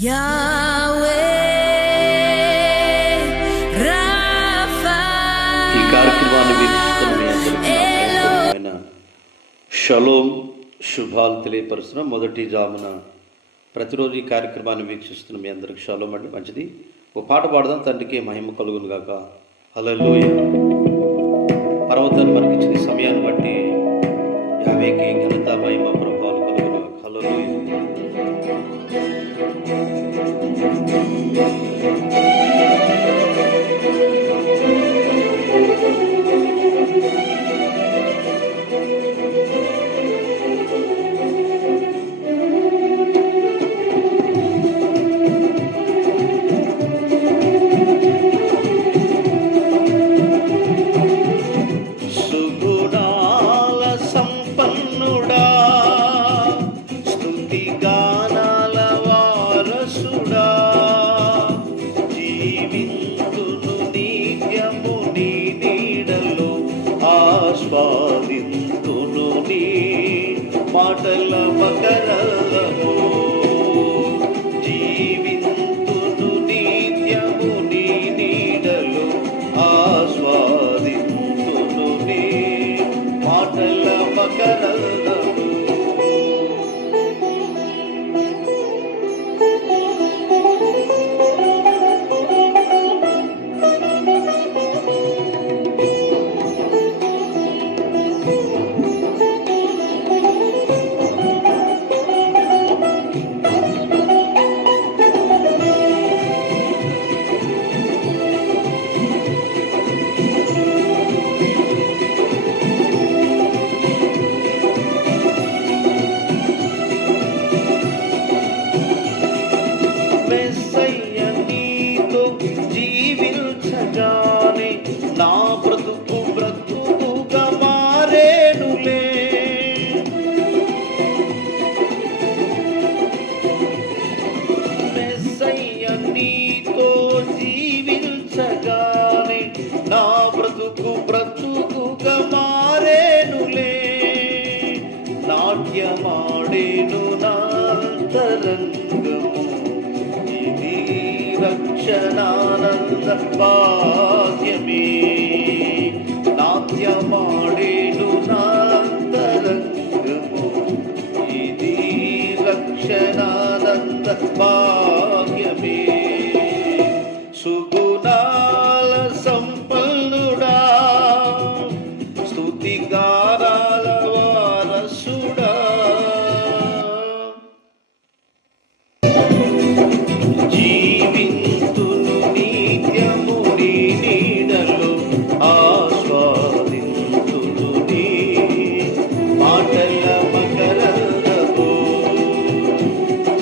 ఈ కార్యక్రమాన్ని వీక్షిస్తున్న మీ అందరికీ షలోమ్ శుభాలు తెలియపరుస్తున్న మొదటి జామున ప్రతిరోజు ఈ కార్యక్రమాన్ని వీక్షిస్తున్న మీ అందరికి షలోమ్ అండి. మంచిది, ఓ పాట పాడదాం. తండ్రికి మహిమ కలుగును గాక. హల్లెలూయా. పర్వతాన్ని మనకి ఇచ్చిన సమయాన్ని బట్టి యావేకి ఘనత మహిమ ప్రభావాలు కలుగును గాక. హల్లెలూయా. ఆస్వాదింతును నీ మాటల మకరము, జీవింతును నిత్యము నీ నీడలు. ఆస్వాదింతును నీ మాటల మకరము. జీవించగానే నా బ్రతుకు బ్రతుకుగా మారేనులే. మెస్సయ్య నీతో జీవించగానే నా బ్రతుకు బ్రతుకుగా మారేనులే. నాట్యమాడేను నా అంతరంగము, ఇది రక్షణానంద భాగ్యమే. నాట్యమాడేను నాంతరంగము, ఇది రక్షణానంద భాగ్యమే. సుగుణాల సంపన్నుడా, స్తుతిగానాల వారసుడా, జీవింతును నిత్యము నీ నీడలు. ఆస్వాదింతును నీ మాటల మకరము,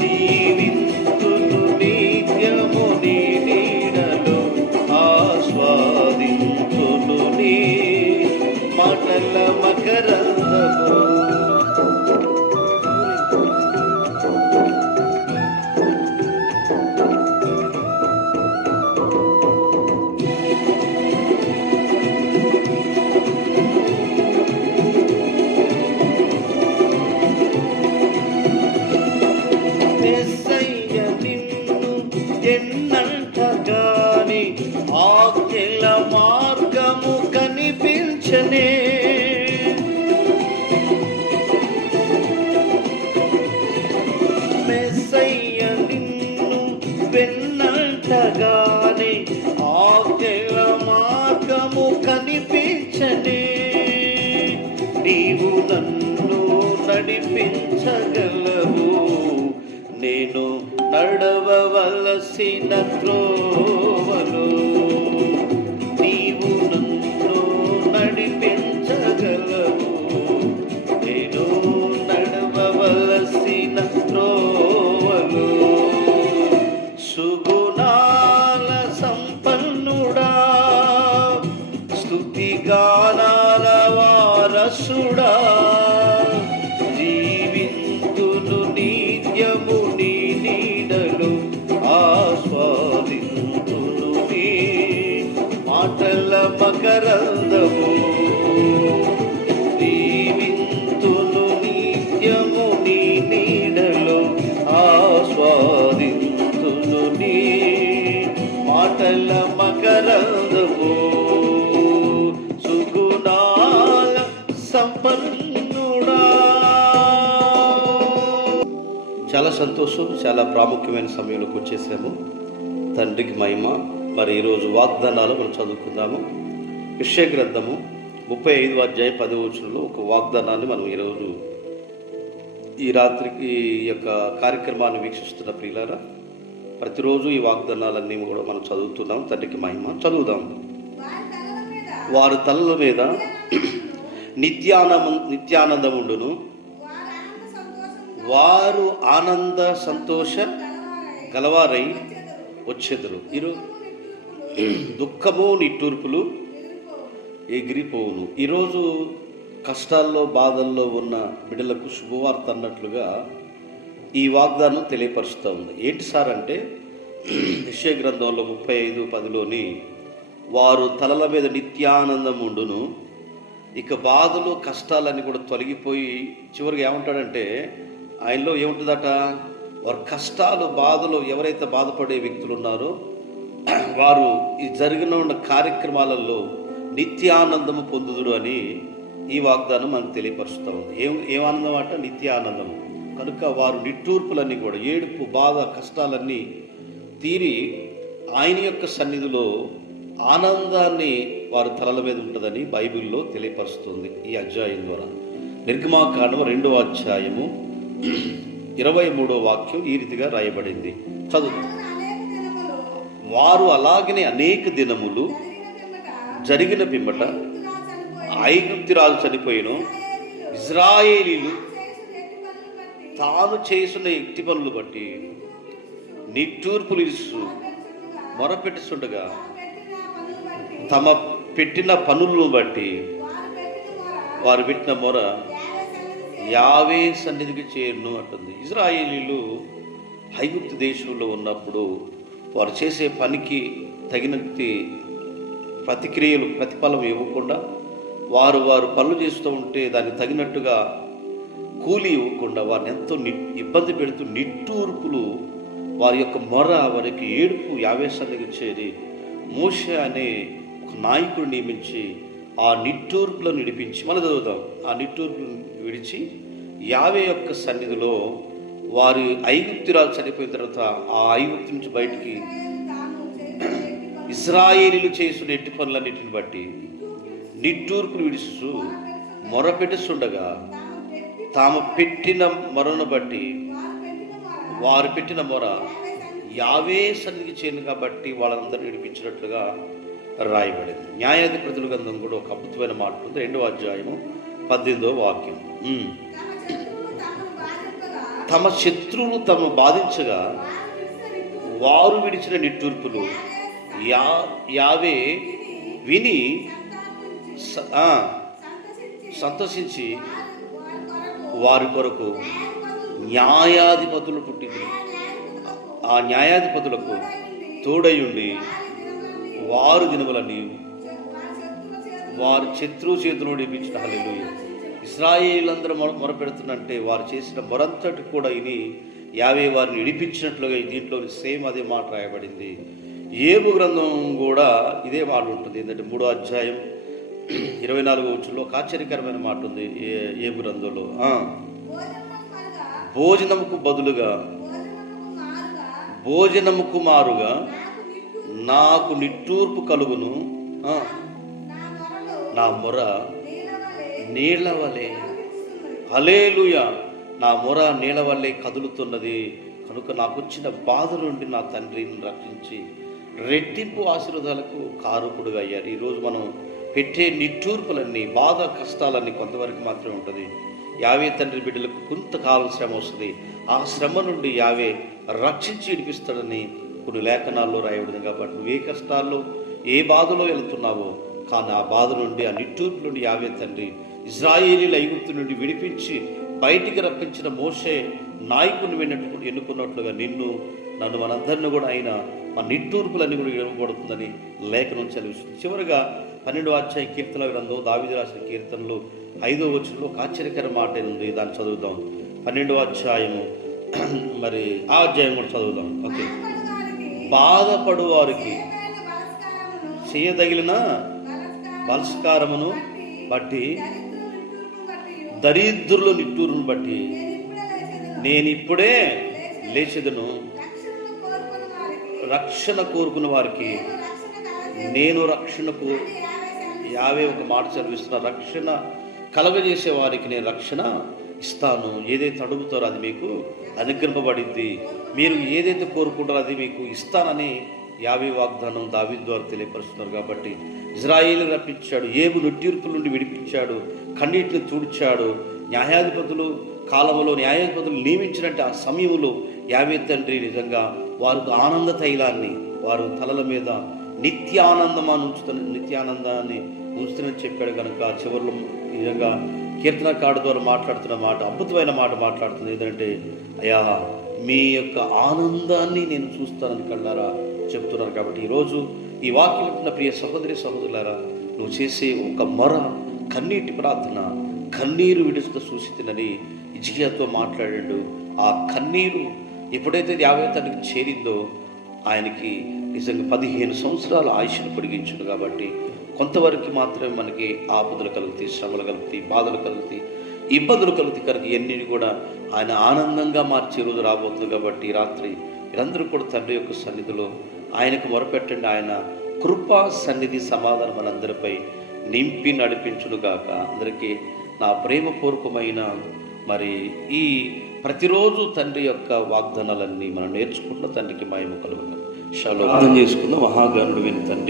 జీవింతును నిత్యము నీ నీడలు. ఆస్వాదింతును నీ మాటల మకరము. మెస్సయ్య నిన్ను ఎన్నంటగాని ఆజ్ఞల మార్గము కనిపించనే. మెస్సయ్య నిన్ను వెన్నంటగాని ఆజ్ఞల మార్గము కనిపించనే. నీవు నన్ను నడిపించగలవు, నేను నడవవలసిన త్రోవలో. నీవు నన్ను నడిపించగలవు, నేను నడవవలసిన త్రోవలో. సుగుణాల సంపన్నుడా, స్తుతిగానాల వారసుడా, జీవింతును నిత్యము నీ నీడలు. ఆస్వాదింతును నీ మాటల మకరందము, జీవింతును నిత్యము నీ నీడలు. ఆస్వాదింతును మాటల మకరందము సుగుణాల సంపన్నుడా. చాలా సంతోషం, చాలా ప్రాముఖ్యమైన సమయంలోకి వచ్చేసాము. తండ్రికి మహిమ. మరి ఈరోజు వాగ్దానాలు మనం చదువుకుందాము. యెషయా గ్రంథము 35వ అధ్యాయం 10వ వచనంలో ఒక వాగ్దానాన్ని మనం ఈరోజు ఈ రాత్రికి ఈ యొక్క కార్యక్రమాన్ని వీక్షిస్తున్న ప్రియులారా, ప్రతిరోజు ఈ వాగ్దానాలన్నీ కూడా మనం చదువుతున్నాం. తండ్రికి మహిమ. చదువుదాం. వారి తలల మీద నిత్యానందముండును, వారు ఆనంద సంతోష గలవారై వచ్చెదరు. దుఃఖము నిట్టూర్పులు ఎగిరిపోవును. ఈరోజు కష్టాల్లో బాధల్లో ఉన్న బిడ్డలకు శుభవార్త అన్నట్లుగా ఈ వాగ్దానం తెలియపరుస్తూ ఉంది. ఏంటి సార్ అంటే, యెషయా గ్రంథంలో 35:10లోని వారు తలల మీద నిత్యానందం ఉండును. ఇక బాధలు కష్టాలన్నీ కూడా తొలగిపోయి చివరికి ఏమంటాడంటే, ఆయనలో ఏముంటుందట, వారి కష్టాలు బాధలు ఎవరైతే బాధపడే వ్యక్తులు ఉన్నారో వారు ఈ జరిగిన ఉన్న కార్యక్రమాలలో నిత్యానందము పొందుదురు అని ఈ వాగ్దానం మనకు తెలియపరుస్తూ ఉంది. ఏం ఆనందం అంట? నిత్య ఆనందం. కనుక వారు నిట్టూర్పులన్నీ కూడా, ఏడుపు బాధ కష్టాలన్నీ తీరి ఆయన యొక్క సన్నిధిలో ఆనందాన్ని వారు తలల మీద ఉంటుందని బైబిల్లో తెలియపరుస్తుంది ఈ అధ్యాయం ద్వారా. నిర్గమాకాండం 2వ అధ్యాయము 23వ వాక్యం ఈ రీతిగా రాయబడింది. చదువు. వారు అలాగనే అనేక దినములు జరిగిన పిమ్మట ఐగుప్తిరాజు చనిపోయిను. ఇజ్రాయేలీలు తాను చేసిన ఎట్టి పనులు బట్టి నిట్టూర్పులు ఇస్తూ మొరపెట్టుచుండగా తమ పెట్టిన పనులను బట్టి వారు పెట్టిన మొర యావే సన్నిధికి చేరును అంటుంది. ఇజ్రాయేలీలు ఐగుప్తు దేశంలో ఉన్నప్పుడు వారు చేసే పనికి తగినట్టి ప్రతిక్రియలు ప్రతిఫలం ఇవ్వకుండా, వారు పనులు చేస్తూ ఉంటే దానికి తగినట్టుగా కూలి ఇవ్వకుండా వారిని ఎంతో ఇబ్బంది పెడుతూ నిట్టూర్పులు, వారి యొక్క మొర, వారికి ఏడుపు యావే సన్నిధికి చేరి మోషే అనే ఒక నాయకుడు నియమించి ఆ నిట్టూర్పులను విడిపించి, మళ్ళీ చదువుతాం, ఆ నిట్టూర్పులను విడిచి యావే యొక్క సన్నిధిలో వారి ఐగుప్తురాలు చనిపోయిన తర్వాత ఆ ఐగుప్తు నుంచి బయటికి ఇశ్రాయేలీలు చేసిన ఎట్టి పనులన్నిటిని బట్టి నిట్టూర్పులు విడుస్తూ మొరపెట్టుచుండగా తాము పెట్టిన మొరను బట్టి వారు పెట్టిన మొర యావే సన్నిధికి చేరిన కాబట్టి వాళ్ళందరూ విడిపించినట్లుగా రాయబడింది. న్యాయాధిపతుల గ్రంథం కూడా ఒక అద్భుతమైన మాట ఉంది. 2వ అధ్యాయము 18వ వాక్యం. తమ శత్రువులు తమ బాధించగా వారు విడిచిన నిట్టూర్పులు యావే విని సంతోషించి వారి కొరకు న్యాయాధిపతులు పుట్టింది. ఆ న్యాయాధిపతులకు తోడయుండి వారు దినములన్నీ వారి శత్రువు చేతులు విడిపించిన. హల్లెలూయా. ఇశ్రాయేలీలందరూ మొరపెడుతున్నంటే వారు చేసిన మొరంతటి కూడా ఇని యావే వారిని విడిపించినట్లుగా దీంట్లో సేమ్ అదే మాట రాయబడింది. ఏబు గ్రంథం కూడా ఇదే మాట ఉంటుంది. ఏంటంటే 3వ అధ్యాయం 24వ వచనంలో ఒక ఆశ్చర్యకరమైన మాట ఉంది. ఏబు గ్రంథంలో భోజనముకు బదులుగా భోజనముకు మారుగా నాకు నిట్టూర్పు కలుగును, నా మొర నీళ్ల వలె. హల్లెలూయా. నా మొర నీళ్ల వల్లే కదులుతున్నది. కనుక నాకు వచ్చిన బాధ నుండి నా తండ్రిని రక్షించి రెట్టింపు ఆశీర్వాదాలకు కారకుడుగా అయ్యారు. ఈరోజు మనం పెట్టే నిట్టూర్పులన్నీ, బాధ కష్టాలన్నీ కొంతవరకు మాత్రమే ఉంటుంది. యావే తండ్రి బిడ్డలకు కొంతకాలం శ్రమ వస్తుంది. ఆ శ్రమ నుండి యావే రక్షించి విడిపిస్తాడని కొన్ని లేఖనాల్లో రాయబడింది. కాబట్టి నువ్వు ఏ కష్టాల్లో ఏ బాధలో వెళ్తున్నావో, కానీ ఆ బాధ నుండి ఆ నిట్టూర్పు నుండి యావే తండ్రి ఇశ్రాయేలీల ఐగుప్తు నుండి విడిపించి బయటికి రప్పించిన మోషే నాయకుని ఎన్నుకున్నట్లుగా నన్ను మనందరినీ కూడా ఆయన మన నిట్టూర్పులన్నీ కూడా ఇవ్వబడుతుందని లేఖనం చదివిస్తుంది. చివరిగా 12వ అధ్యాయం కీర్తన గ్రంథం దావీదు రాసిన కీర్తనలు 5వ వచనంలో ఒక ఆశ్చర్యకర మాట ఉంది. దాన్ని చదువుదాం. 12వ అధ్యాయము మరి ఆ అధ్యాయం కూడా చదువుదాం. ఓకే. బాధపడు వారికి చేయదగిలిన బలస్కారమును బట్టి దరిద్రుల నిట్టూరును బట్టి నేనిప్పుడే లేచెదను. రక్షణ కోరుకున్న వారికి నేను రక్షణకు యావే ఒక మాట చదివిస్తున్న రక్షణ కలగజేసే వారికి నేను రక్షణ ఇస్తాను. ఏదైతే అడుగుతారో అది మీకు అనుగ్రహింపబడింది. మీరు ఏదైతే కోరుకుంటారో అది మీకు ఇస్తానని యావే వాగ్దానం దావీదు ద్వారా తెలియపరుస్తున్నారు. కాబట్టి ఇజ్రాయేలు రప్పించాడు, ఏబు నిట్టూర్పుల నుండి విడిపించాడు, కన్నీటిని తుడిచాడు. న్యాయాధిపతులు కాలంలో న్యాయాధిపతులు నియమించినట్టు ఆ సమయంలో యావే తండ్రి నిజంగా వారికి ఆనంద తైలాన్ని వారు తలల మీద నిత్యానందాన్ని ఉంచుతానని చెప్పాడు. కనుక చివరిలో నిజంగా కీర్తనకారుడు ద్వారా మాట్లాడుతున్న మాట అద్భుతమైన మాట మాట్లాడుతుంది. ఏంటంటే అయ్యా మీ యొక్క ఆనందాన్ని నేను చూస్తానని కళ్ళారా చెప్తున్నారు. కాబట్టి ఈరోజు ఈ వాక్యం ఉన్న ప్రియ సహోదరి సహోదరులారా, నువ్వు చేసే ఒక మొర కన్నీటి ప్రార్థన, కన్నీరు విడుస్తూ చూసితినని హిజ్కియాతో మాట్లాడాడు. ఆ కన్నీరు ఎప్పుడైతే యావే తండ్రికి చేరిందో ఆయనకి నిజంగా 15 సంవత్సరాల ఆయుష్ను పొడిగించుడు. కాబట్టి కొంతవరకు మాత్రమే మనకి ఆపదలు కలుగుతాయి, శ్రమలు కలుగుతాయి, బాధలు కలుగుతాయి, ఇబ్బందులు కలుగుతాయి. కనుక ఇవన్నీ కూడా ఆయన ఆనందంగా మార్చే రోజు రాబోతుంది. కాబట్టి రాత్రి మీరందరూ కూడా తండ్రి యొక్క సన్నిధిలో ఆయనకు మొరపెట్టండి. ఆయన కృపా సన్నిధి సమాధానం మనందరిపై నింపి నడిపించుడుగాక. అందరికీ నా ప్రేమపూర్వకమైన మరి ఈ ప్రతిరోజు తండ్రి యొక్క వాగ్దానాలన్నీ మనం నేర్చుకుంటూ తండ్రికి మహిమ కలుగుతాం. షలోమ్ చేసుకున్న మహాగణుడు విని తండ్రి.